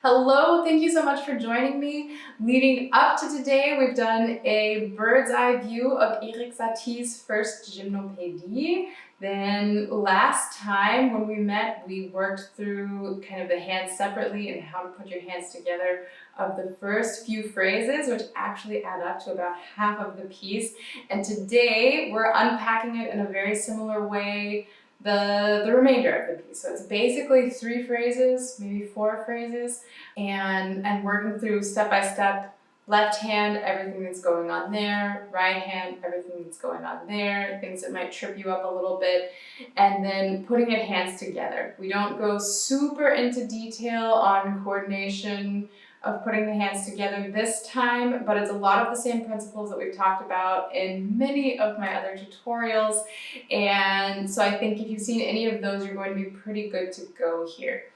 Hello, thank you so much for joining me. Leading up to today, we've done a bird's eye view of Erik Satie's first Gymnopédie. Then last time when we met, we worked through kind of the hands separately and how to put your hands together of the first few phrases, which actually add up to about half of the piece. And today we're unpacking it in a very similar way the remainder of the piece. So it's basically 3 phrases, maybe 4 phrases, and working through step by step, left hand, everything that's going on there, right hand, everything that's going on there, things that might trip you up a little bit, and then putting it hands together. We don't go super into detail on coordination of putting the hands together this time, but it's a lot of the same principles that we've talked about in many of my other tutorials. And so I think if you've seen any of those, you're going to be pretty good to go here.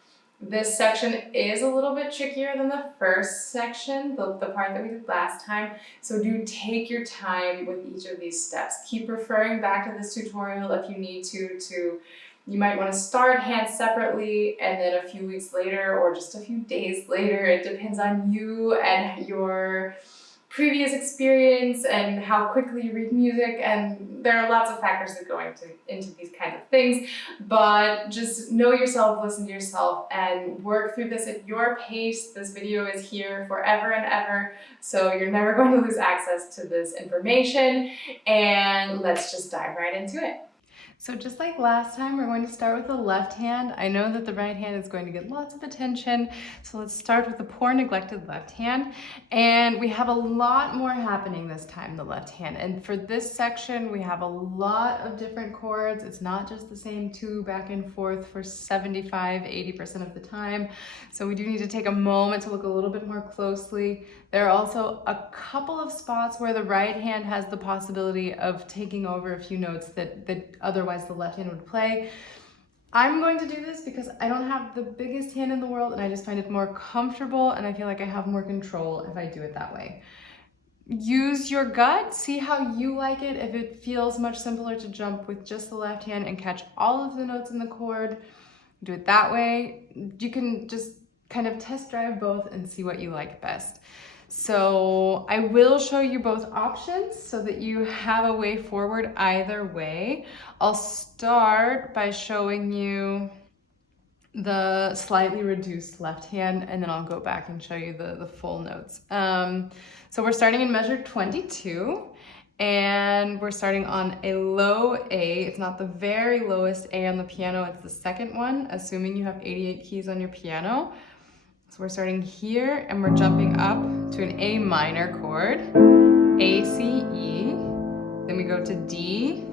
This section is a little bit trickier than the first section, the part that we did last time. So do take your time with each of these steps. Keep referring back to this tutorial if you need to. You might want to start hands separately and then a few weeks later or just a few days later. It depends on you and your previous experience and how quickly you read music, and there are lots of factors that go into these kinds of things, but just know yourself, listen to yourself, and work through this at your pace. This video is here forever and ever, so you're never going to lose access to this information, and let's just dive right into it. So just like last time, we're going to start with the left hand. I know that the right hand is going to get lots of attention, so let's start with the poor neglected left hand. And we have a lot more happening this time, the left hand. And for this section, we have a lot of different chords. It's not just the same 2 back and forth for 75–80% of the time. So we do need to take a moment to look a little bit more closely. There are also a couple of spots where the right hand has the possibility of taking over a few notes that otherwise the left hand would play. I'm going to do this because I don't have the biggest hand in the world and I just find it more comfortable and I feel like I have more control if I do it that way. Use your gut, see how you like it. If it feels much simpler to jump with just the left hand and catch all of the notes in the chord, do it that way. You can just kind of test drive both and see what you like best. So I will show you both options so that you have a way forward either way. I'll start by showing you the slightly reduced left hand, and then I'll go back and show you the full notes. So we're starting in measure 22, and we're starting on a low A. It's not the very lowest A on the piano, it's the second one, assuming you have 88 keys on your piano. So we're starting here and we're jumping up to an A minor chord, A, C, E. Then we go to D,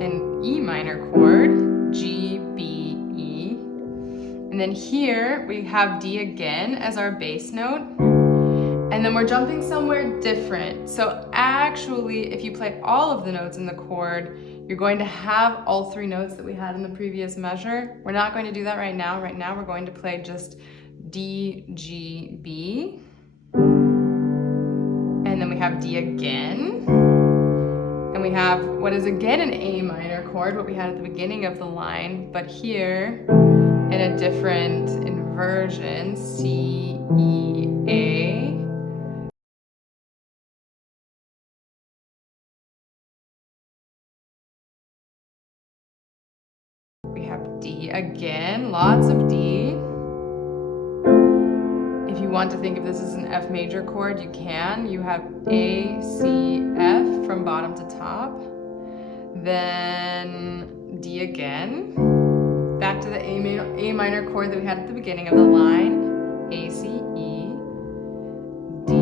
an E minor chord, G, B, E. And then here we have D again as our bass note. And then we're jumping somewhere different. So actually, if you play all of the notes in the chord, you're going to have all 3 notes that we had in the previous measure. We're not going to do that right now. Right now, we're going to play just D, G, B. And then we have D again. And we have what is again an A minor chord, what we had at the beginning of the line, but here in a different inversion, C, E, A. We have D again, lots of D. If you want to think of this as an F major chord, you can. You have A, C, F from bottom to top. Then D again. Back to the A minor chord that we had at the beginning of the line. A, C, E. D.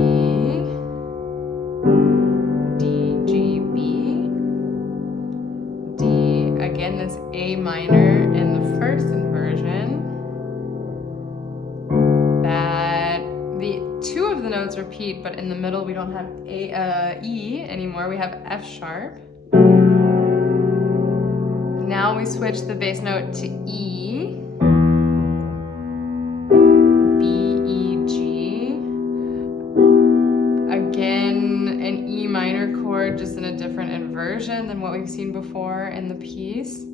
D, G, B. D. Again, this A minor in the first inversion. Two of the notes repeat, but in the middle we don't have E anymore, we have F sharp. Now we switch the bass note to E, B, E, G. Again, an E minor chord, just in a different inversion than what we've seen before in the piece.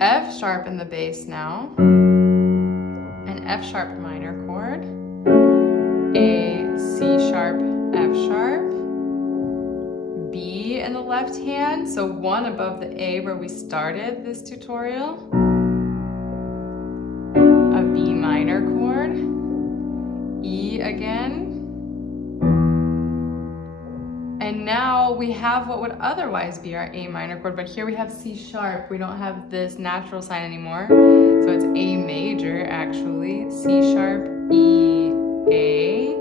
F sharp in the bass now. An an F sharp minor chord, A, C sharp, F sharp, B in the left hand, so 1 above the A where we started this tutorial, a B minor chord, E again, and now we have what would otherwise be our A minor chord, but here we have C sharp. We don't have this natural sign anymore, so it's A major actually, C sharp, E, A,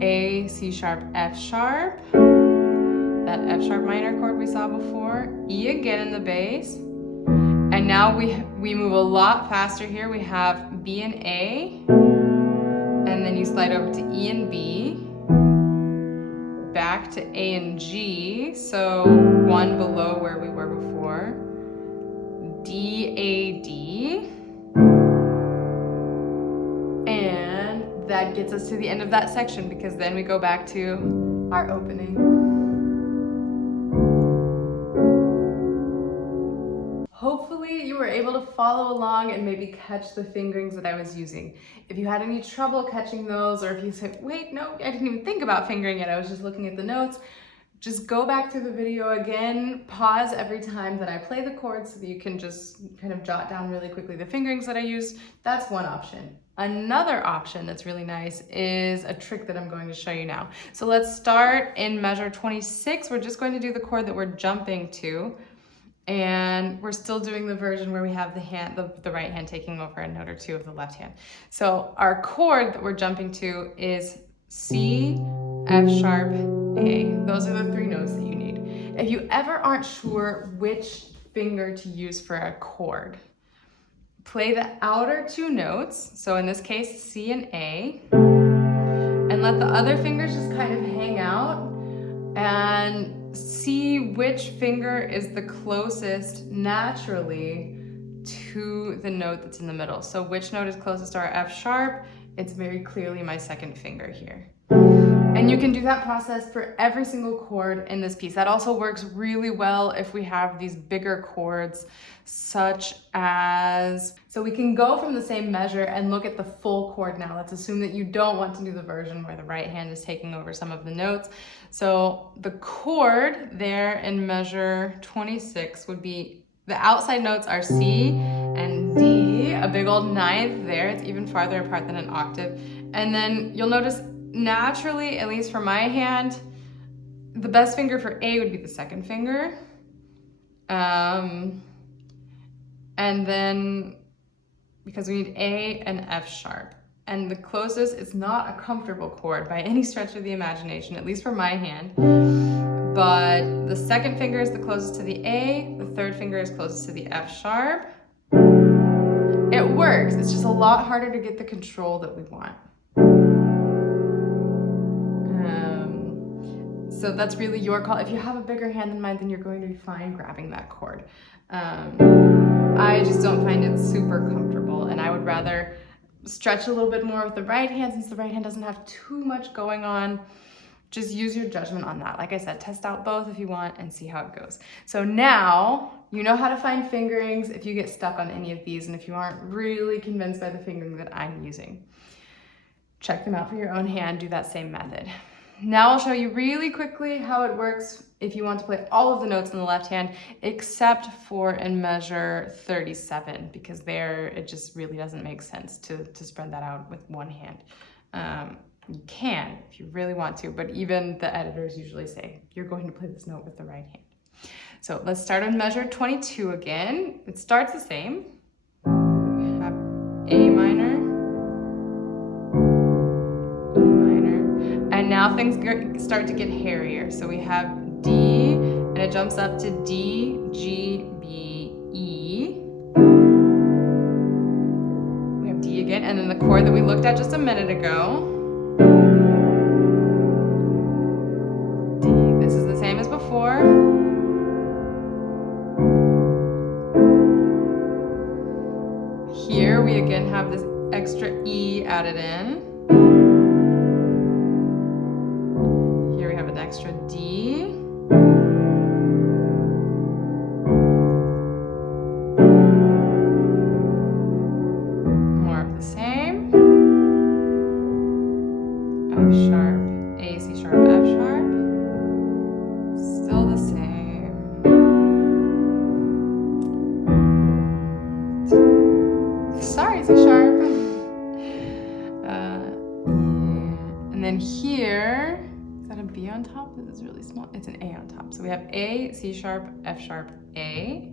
A, C sharp, F sharp, that F sharp minor chord we saw before, E again in the bass, and now we move a lot faster here. We have B and A, and then you slide over to E and B, back to A and G, so 1 below where we were before, D, A, D, and that gets us to the end of that section because then we go back to our opening. Hopefully you were able to follow along and maybe catch the fingerings that I was using. If you had any trouble catching those, or if you said, wait, no, I didn't even think about fingering it, I was just looking at the notes, just go back through the video again, pause every time that I play the chords so that you can just kind of jot down really quickly the fingerings that I used. That's one option. Another option that's really nice is a trick that I'm going to show you now. So let's start in measure 26. We're just going to do the chord that we're jumping to. And we're still doing the version where we have the right hand taking over a note or two of the left hand. So our chord that we're jumping to is C, F sharp, A. Those are the 3 notes that you need. If you ever aren't sure which finger to use for a chord, play the outer 2 notes, so in this case C and A, and let the other fingers just kind of hang out and see which finger is the closest naturally to the note that's in the middle. So which note is closest to our F sharp? It's very clearly my second finger here. And you can do that process for every single chord in this piece. That also works really well if we have these bigger chords, such as, so we can go from the same measure and look at the full chord now. Let's assume that you don't want to do the version where the right hand is taking over some of the notes. So the chord there in measure 26 would be, the outside notes are C and D, a big old ninth there. It's even farther apart than an octave. And then you'll notice naturally, at least for my hand, the best finger for A would be the second finger. And then, because we need A and F sharp. And the closest, it's not a comfortable chord by any stretch of the imagination, at least for my hand. But the second finger is the closest to the A, the third finger is closest to the F sharp. It works, it's just a lot harder to get the control that we want. So that's really your call. If you have a bigger hand than mine, then you're going to be fine grabbing that chord. I just don't find it super comfortable, and I would rather stretch a little bit more with the right hand since the right hand doesn't have too much going on. Just use your judgment on that. Like I said, test out both if you want and see how it goes. So now you know how to find fingerings if you get stuck on any of these and if you aren't really convinced by the fingering that I'm using. Check them out for your own hand, do that same method. Now I'll show you really quickly how it works if you want to play all of the notes in the left hand, except for in measure 37, because there it just really doesn't make sense to spread that out with one hand. You can if you really want to, but even the editors usually say you're going to play this note with the right hand. So let's start on measure 22 again. It starts the same. We have A minor, and now things start to get hairier. So we have D, and it jumps up to D, G, B, E. We have D again, and then the chord that we looked at just a minute ago. D, this is the same as before. Here we again have this extra E added in. Extra D. the same. F sharp, A, C sharp, F sharp. Still the same. Sorry, C sharp. And then here, is that a B on top? This is really small. It's an A on top. So we have A, C sharp, F sharp, A.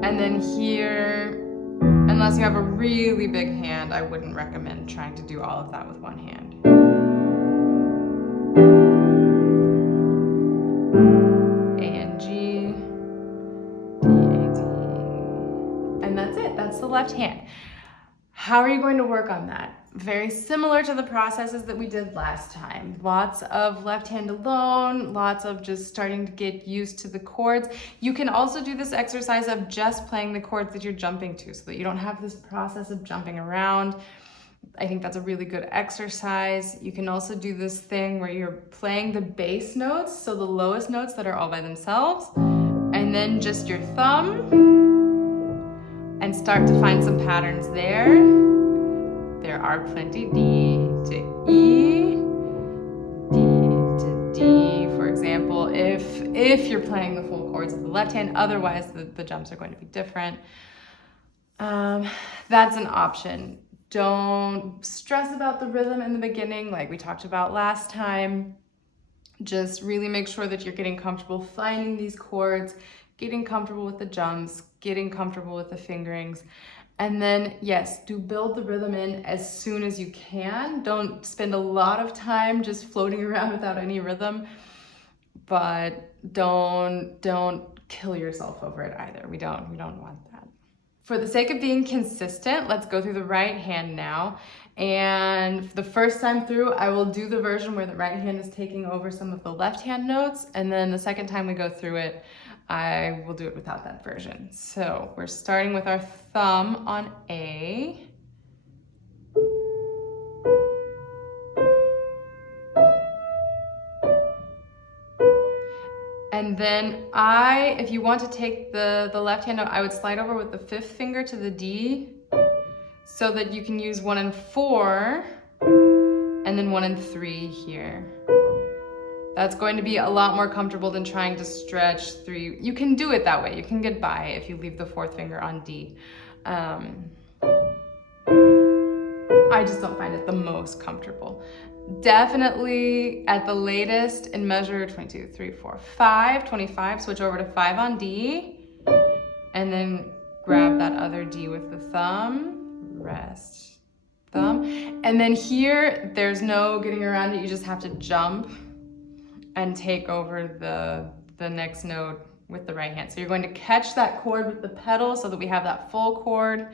And then here, unless you have a really big hand, I wouldn't recommend trying to do all of that with one hand. A and G, D, A, D. And that's it, that's the left hand. How are you going to work on that? Very similar to the processes that we did last time. Lots of left hand alone, lots of just starting to get used to the chords. You can also do this exercise of just playing the chords that you're jumping to so that you don't have this process of jumping around. I think that's a really good exercise. You can also do this thing where you're playing the bass notes, so the lowest notes that are all by themselves, and then just your thumb, and start to find some patterns there. There are plenty. D to E, D to D, for example, if you're playing the full chords of the left hand. Otherwise, the jumps are going to be different. That's an option. Don't stress about the rhythm in the beginning like we talked about last time. Just really make sure that you're getting comfortable finding these chords, getting comfortable with the jumps, getting comfortable with the fingerings. And then, yes, do build the rhythm in as soon as you can. Don't spend a lot of time just floating around without any rhythm, but don't kill yourself over it either. We don't want that. For the sake of being consistent, let's go through the right hand now. And the first time through, I will do the version where the right hand is taking over some of the left hand notes. And then the second time we go through it, I will do it without that version. So we're starting with our thumb on A. And then if you want to take the left hand note, I would slide over with the fifth finger to the D so that you can use 1 and 4 and then 1 and 3 here. That's going to be a lot more comfortable than trying to stretch 3. You can do it that way. You can get by if you leave the fourth finger on D. I just don't find it the most comfortable. Definitely at the latest in measure 22, 3, 4, 5, 25, switch over to 5 on D, and then grab that other D with the thumb, rest, thumb. And then here, there's no getting around it. You just have to jump and take over the next note with the right hand. So you're going to catch that chord with the pedal so that we have that full chord,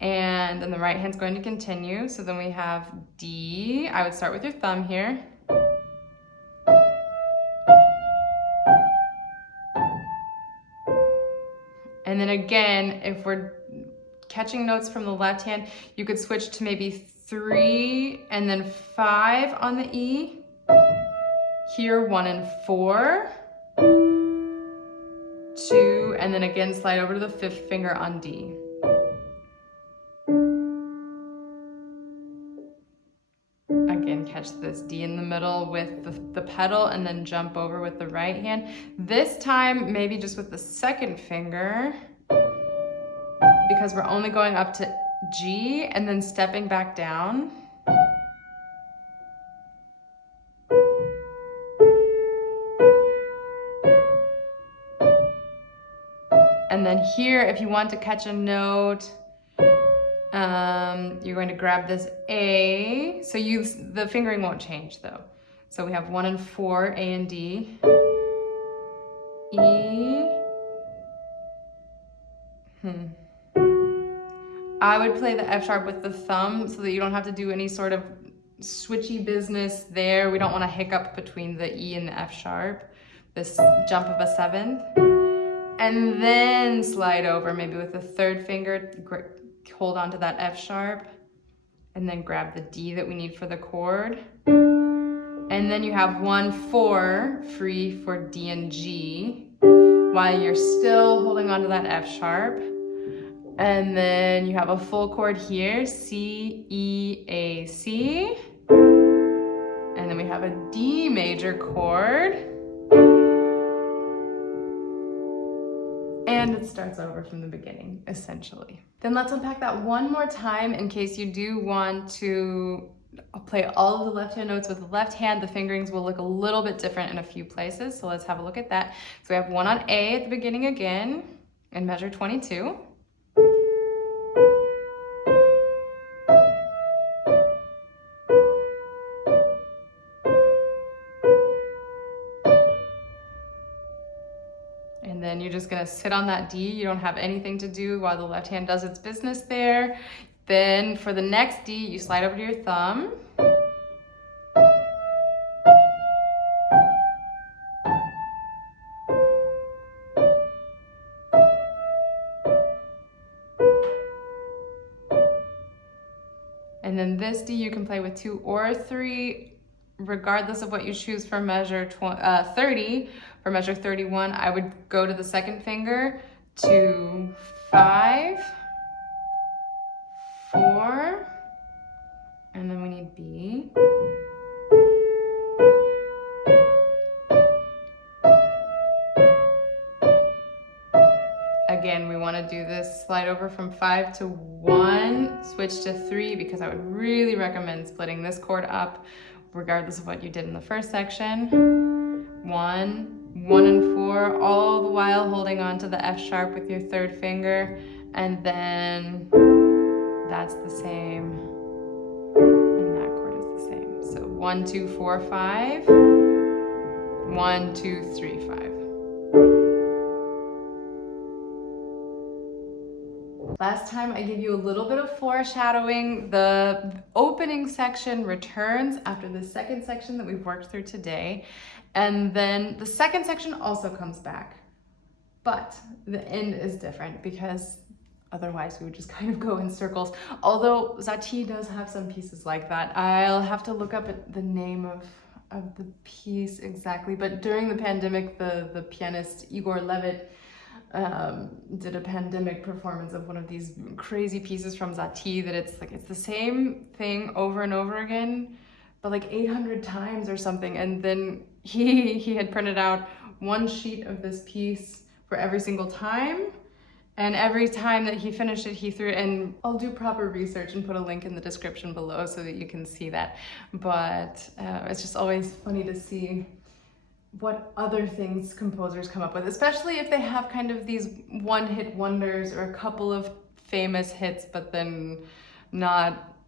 and then the right hand's going to continue. So then we have D. I would start with your thumb here. And then again, if we're catching notes from the left hand, you could switch to maybe 3 and then 5 on the E. Here, 1 and 4, 2, and then again slide over to the fifth finger on D. Again, catch this D in the middle with the pedal and then jump over with the right hand. This time, maybe just with the second finger, because we're only going up to G and then stepping back down. And then here, if you want to catch a note, you're going to grab this A. So the fingering won't change though. So we have 1 and 4, A and D, E. I would play the F sharp with the thumb so that you don't have to do any sort of switchy business there. We don't want to hiccup between the E and the F sharp, this jump of a 7th. And then slide over, maybe with the third finger, hold on to that F sharp, and then grab the D that we need for the chord. And then you have 1, 4 free for D and G, while you're still holding on to that F sharp. And then you have a full chord here, C, E, A, C. And then we have a D major chord. And it starts over from the beginning, essentially. Then let's unpack that one more time in case you do want to play all of the left hand notes with the left hand. The fingerings will look a little bit different in a few places, so let's have a look at that. So we have one on A at the beginning again, and measure 22. And then you're just gonna sit on that D. You don't have anything to do while the left hand does its business there. Then for the next D, you slide over to your thumb. And then this D you can play with 2 or 3, regardless of what you choose for measure 30. For measure 31, I would go to the second finger to 5, 4, and then we need B. Again, we want to do this slide over from 5 to 1, switch to 3, because I would really recommend splitting this chord up regardless of what you did in the first section. 1, 1 and 4, all the while holding on to the F sharp with your third finger, and then that's the same, and that chord is the same. So 1, 2, 4, 5, 1, 2, 3, 5. Last time I gave you a little bit of foreshadowing. The opening section returns after the second section that we've worked through today. And then the second section also comes back. But the end is different because otherwise we would just kind of go in circles. Although Satie does have some pieces like that. I'll have to look up the name of the piece exactly. But during the pandemic, the pianist Igor Levit did a pandemic performance of one of these crazy pieces from Satie that it's the same thing over and over again, but like 800 times or something. And then he had printed out one sheet of this piece for every single time. And every time that he finished it, he threw it, and I'll do proper research and put a link in the description below so that you can see that. But it's just always funny to see what other things composers come up with, especially if they have kind of these one-hit wonders or a couple of famous hits, but then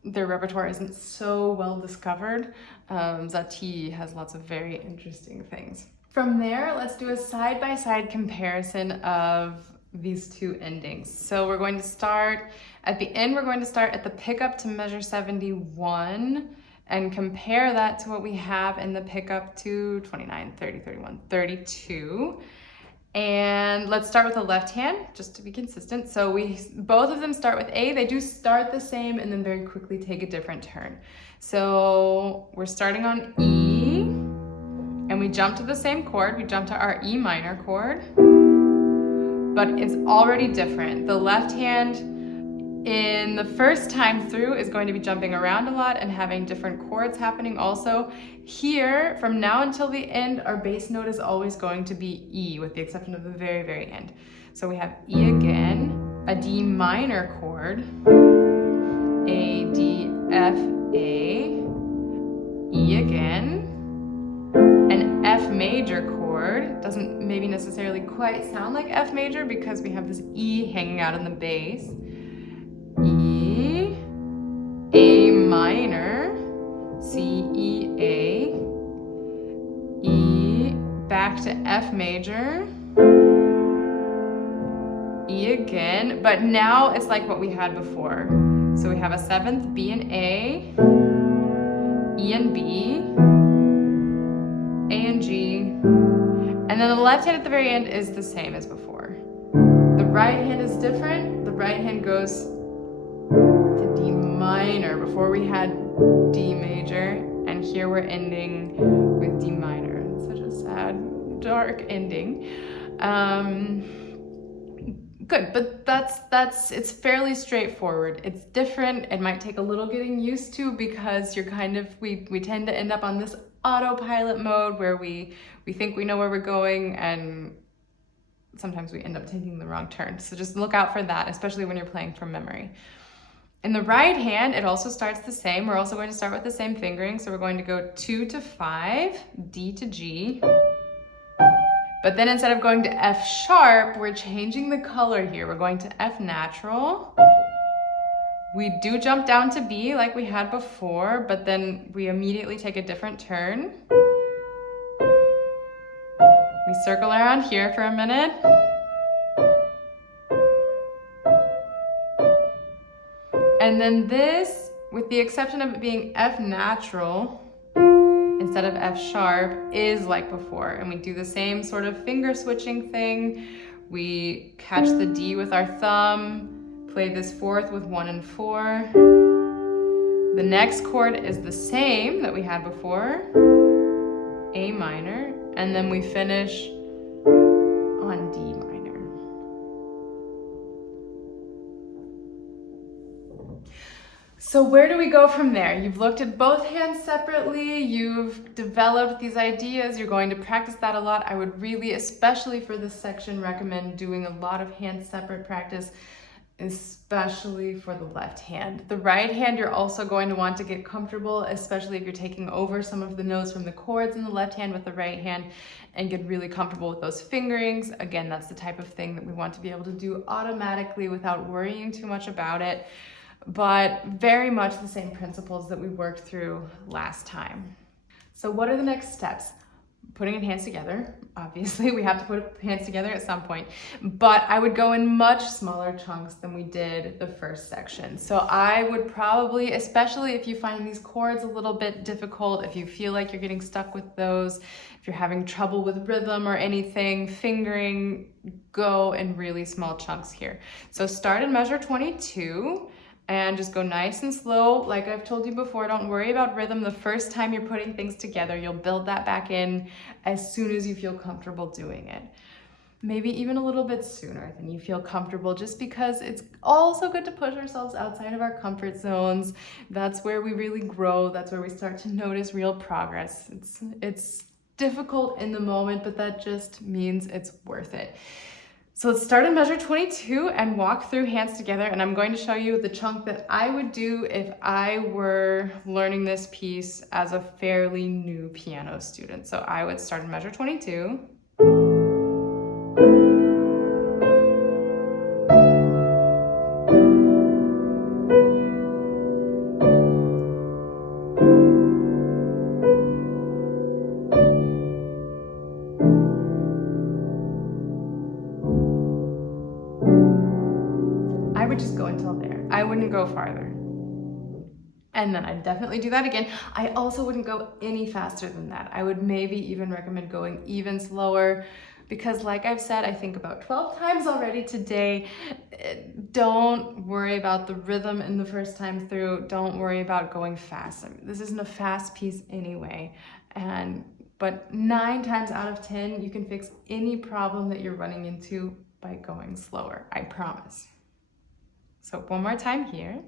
their repertoire isn't so well discovered. Satie has lots of very interesting things. From there, let's do a side-by-side comparison of these two endings. So we're going to start at the end, we're going to start at the pickup to measure 71, and compare that to what we have in the pickup to 29, 30, 31, 32. And let's start with the left hand, just to be consistent. So both of them start with A. They do start the same and then very quickly take a different turn. So we're starting on E, and we jump to the same chord. We jump to our E minor chord, but it's already different. The left hand in the first time through is going to be jumping around a lot and having different chords happening also. Here, from now until the end, our bass note is always going to be E, with the exception of the very, very end. So we have E again, a D minor chord, A, D, F, A, E again, an F major chord. Doesn't maybe necessarily quite sound like F major because we have this E hanging out in the bass. E, A minor, C, E, A, E, back to F major, E again, but now it's like what we had before. So we have a seventh, B and A, E and B, A and G, and then the left hand at the very end is the same as before. The right hand is different. The right hand goes to D minor. Before we had D major, and here we're ending with D minor. It's such a sad, dark ending. Good, but it's fairly straightforward. It's different. It might take a little getting used to because you're we tend to end up on this autopilot mode where we think we know where we're going, and sometimes we end up taking the wrong turn. So just look out for that, especially when you're playing from memory. In the right hand, it also starts the same. We're also going to start with the same fingering. So we're going to go 2 to 5, D to G. But then instead of going to F sharp, we're changing the color here. We're going to F natural. We do jump down to B like we had before, but then we immediately take a different turn. We circle around here for a minute. And then this, with the exception of it being F natural instead of F sharp, is like before. And we do the same sort of finger switching thing. We catch the D with our thumb, play this fourth with 1 and 4. The next chord is the same that we had before, A minor, and then we finish on D minor. So where do we go from there? You've looked at both hands separately, you've developed these ideas, you're going to practice that a lot. I would really, especially for this section, recommend doing a lot of hand separate practice, especially for the left hand. The right hand, you're also going to want to get comfortable, especially if you're taking over some of the notes from the chords in the left hand with the right hand, and get really comfortable with those fingerings. Again, that's the type of thing that we want to be able to do automatically without worrying too much about it. But very much the same principles that we worked through last time. So what are the next steps? Putting in hands together. Obviously, we have to put hands together at some point, but I would go in much smaller chunks than we did the first section. So I would probably, especially if you find these chords a little bit difficult, if you feel like you're getting stuck with those, if you're having trouble with rhythm or anything, fingering, go in really small chunks here. So start in measure 22. And just go nice and slow. Like I've told you before, don't worry about rhythm. The first time you're putting things together, you'll build that back in as soon as you feel comfortable doing it. Maybe even a little bit sooner than you feel comfortable, just because it's also good to push ourselves outside of our comfort zones. That's where we really grow. That's where we start to notice real progress. It's difficult in the moment, but that just means it's worth it. So let's start in measure 22 and walk through hands together, and I'm going to show you the chunk that I would do if I were learning this piece as a fairly new piano student. So I would start in measure 22. Just go until there. I wouldn't go farther. And then I'd definitely do that again. I also wouldn't go any faster than that. I would maybe even recommend going even slower, because like I've said, I think about 12 times already today, don't worry about the rhythm in the first time through. Don't worry about going fast. I mean, this isn't a fast piece anyway. But 9 times out of 10, you can fix any problem that you're running into by going slower, I promise. So one more time here.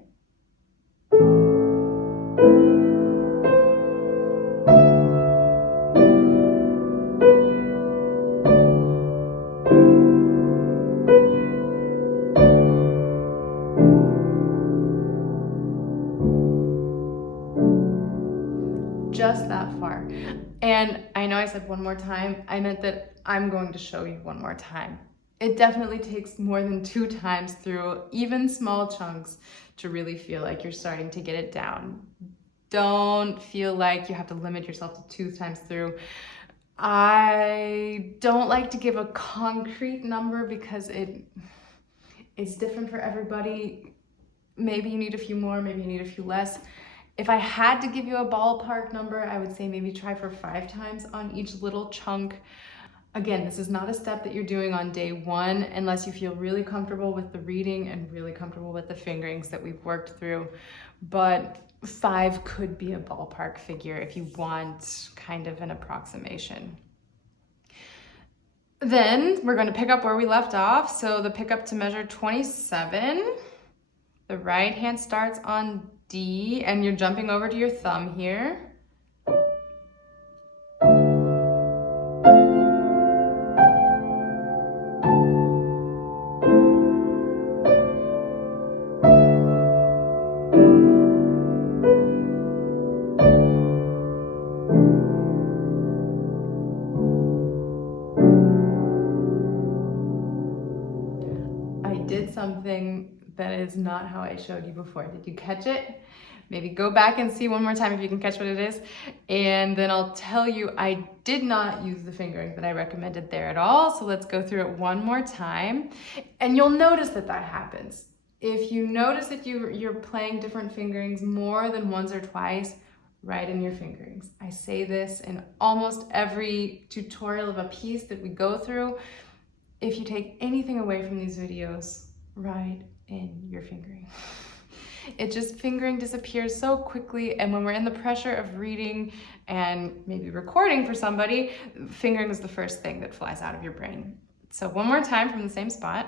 Just that far. And I know I said one more time, I meant that I'm going to show you one more time. It definitely takes more than 2 times through even small chunks to really feel like you're starting to get it down. Don't feel like you have to limit yourself to 2 times through. I don't like to give a concrete number because it's different for everybody. Maybe you need a few more, maybe you need a few less. If I had to give you a ballpark number, I would say maybe try for 5 times on each little chunk. Again, this is not a step that you're doing on day 1 unless you feel really comfortable with the reading and really comfortable with the fingerings that we've worked through. But 5 could be a ballpark figure if you want kind of an approximation. Then we're going to pick up where we left off. So the pickup to measure 27. The right hand starts on D and you're jumping over to your thumb here. I did something that is not how I showed you before. Did you catch it? Maybe go back and see one more time if you can catch what it is. And then I'll tell you, I did not use the fingering that I recommended there at all. So let's go through it one more time. And you'll notice that that happens. If you notice that you're playing different fingerings more than once or twice, write in your fingerings. I say this in almost every tutorial of a piece that we go through. If you take anything away from these videos, write in your fingering. Fingering disappears so quickly, and when we're in the pressure of reading and maybe recording for somebody, fingering is the first thing that flies out of your brain. So one more time from the same spot.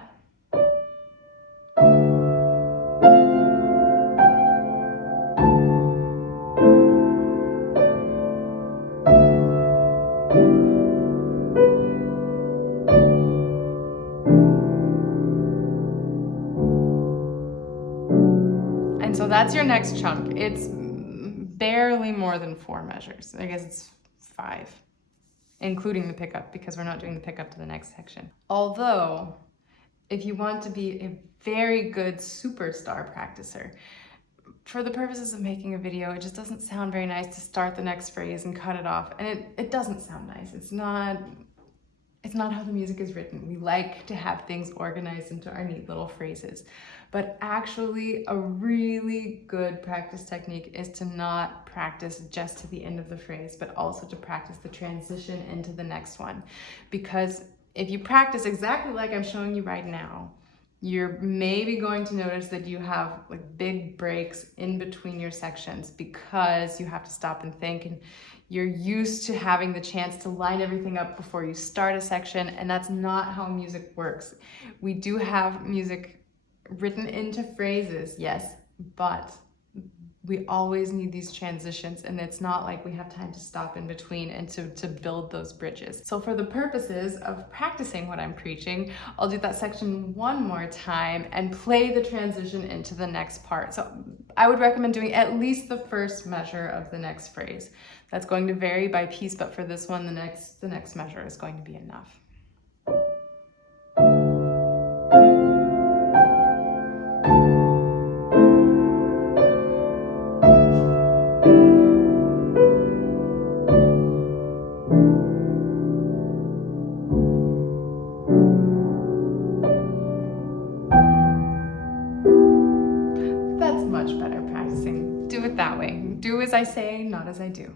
So that's your next chunk. It's barely more than 4 measures. I guess it's 5, including the pickup, because we're not doing the pickup to the next section. Although, if you want to be a very good superstar practicer, for the purposes of making a video, it just doesn't sound very nice to start the next phrase and cut it off. And it doesn't sound nice. It's not how the music is written. We like to have things organized into our neat little phrases. But actually, a really good practice technique is to not practice just to the end of the phrase, but also to practice the transition into the next one. Because if you practice exactly like I'm showing you right now, you're maybe going to notice that you have like big breaks in between your sections because you have to stop and think, and you're used to having the chance to line everything up before you start a section, and that's not how music works. We do have music written into phrases, yes, but we always need these transitions, and it's not like we have time to stop in between and to build those bridges. So for the purposes of practicing what I'm preaching, I'll do that section one more time and play the transition into the next part. So I would recommend doing at least the first measure of the next phrase. That's going to vary by piece, but for this one, the next measure is going to be enough. Much better practicing. Do it that way. Do as I say, not as I do.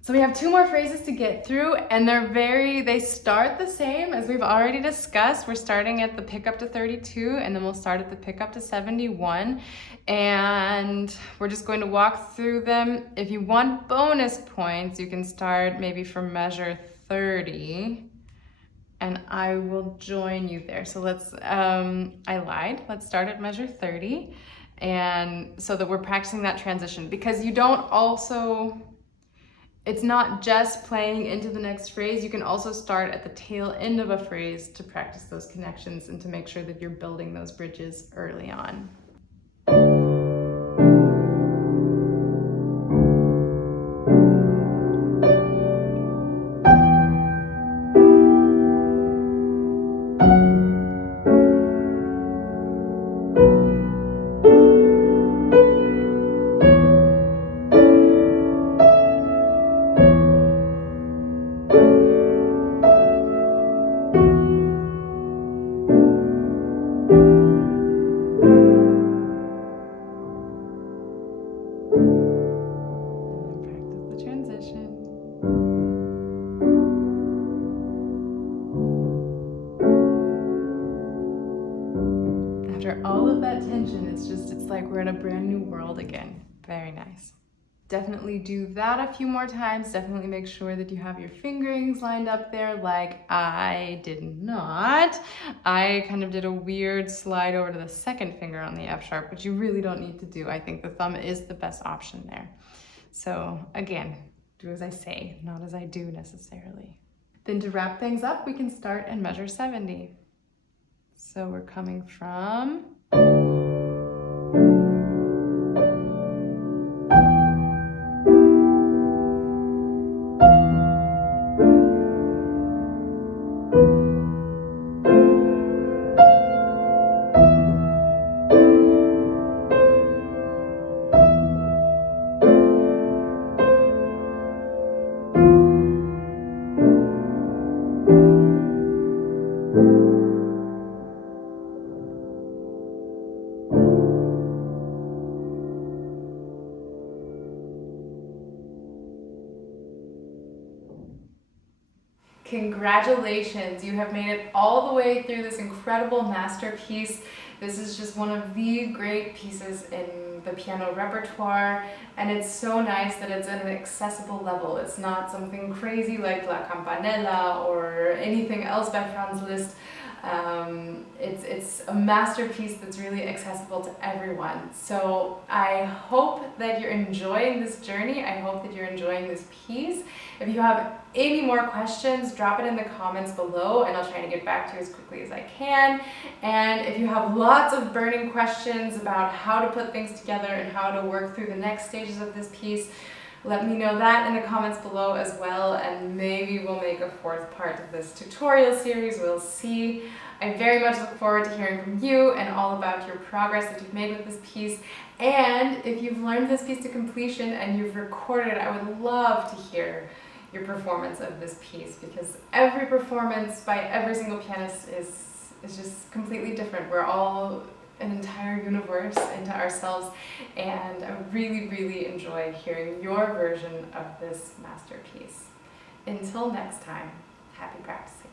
So we have 2 more phrases to get through, and they start the same as we've already discussed. We're starting at the pickup to 32, and then we'll start at the pickup to 71, and we're just going to walk through them. If you want bonus points, you can start maybe from measure 30, and I will join you there. So I lied. Let's start at measure 30. And so that we're practicing that transition, because it's not just playing into the next phrase. You can also start at the tail end of a phrase to practice those connections and to make sure that you're building those bridges early on. After all of that tension, it's like we're in a brand new world again. Very nice. Definitely do that a few more times. Definitely make sure that you have your fingerings lined up there like I did not. I kind of did a weird slide over to the second finger on the F sharp, which you really don't need to do. I think the thumb is the best option there. So again, do as I say, not as I do necessarily. Then to wrap things up, we can start and measure 70. So we're coming from Congratulations, you have made it all the way through this incredible masterpiece. This is just one of the great pieces in the piano repertoire, and it's so nice that it's at an accessible level. It's not something crazy like La Campanella or anything else by Franz Liszt. It's a masterpiece that's really accessible to everyone. So I hope that you're enjoying this journey. I hope that you're enjoying this piece. If you have any more questions, drop it in the comments below and I'll try to get back to you as quickly as I can. And if you have lots of burning questions about how to put things together and how to work through the next stages of this piece, let me know that in the comments below as well, and maybe we'll make a fourth part of this tutorial series. We'll see. I very much look forward to hearing from you and all about your progress that you've made with this piece. And if you've learned this piece to completion and you've recorded it, I would love to hear your performance of this piece, because every performance by every single pianist is just completely different. We're all an entire universe into ourselves, and I really, really enjoy hearing your version of this masterpiece. Until next time, happy practicing.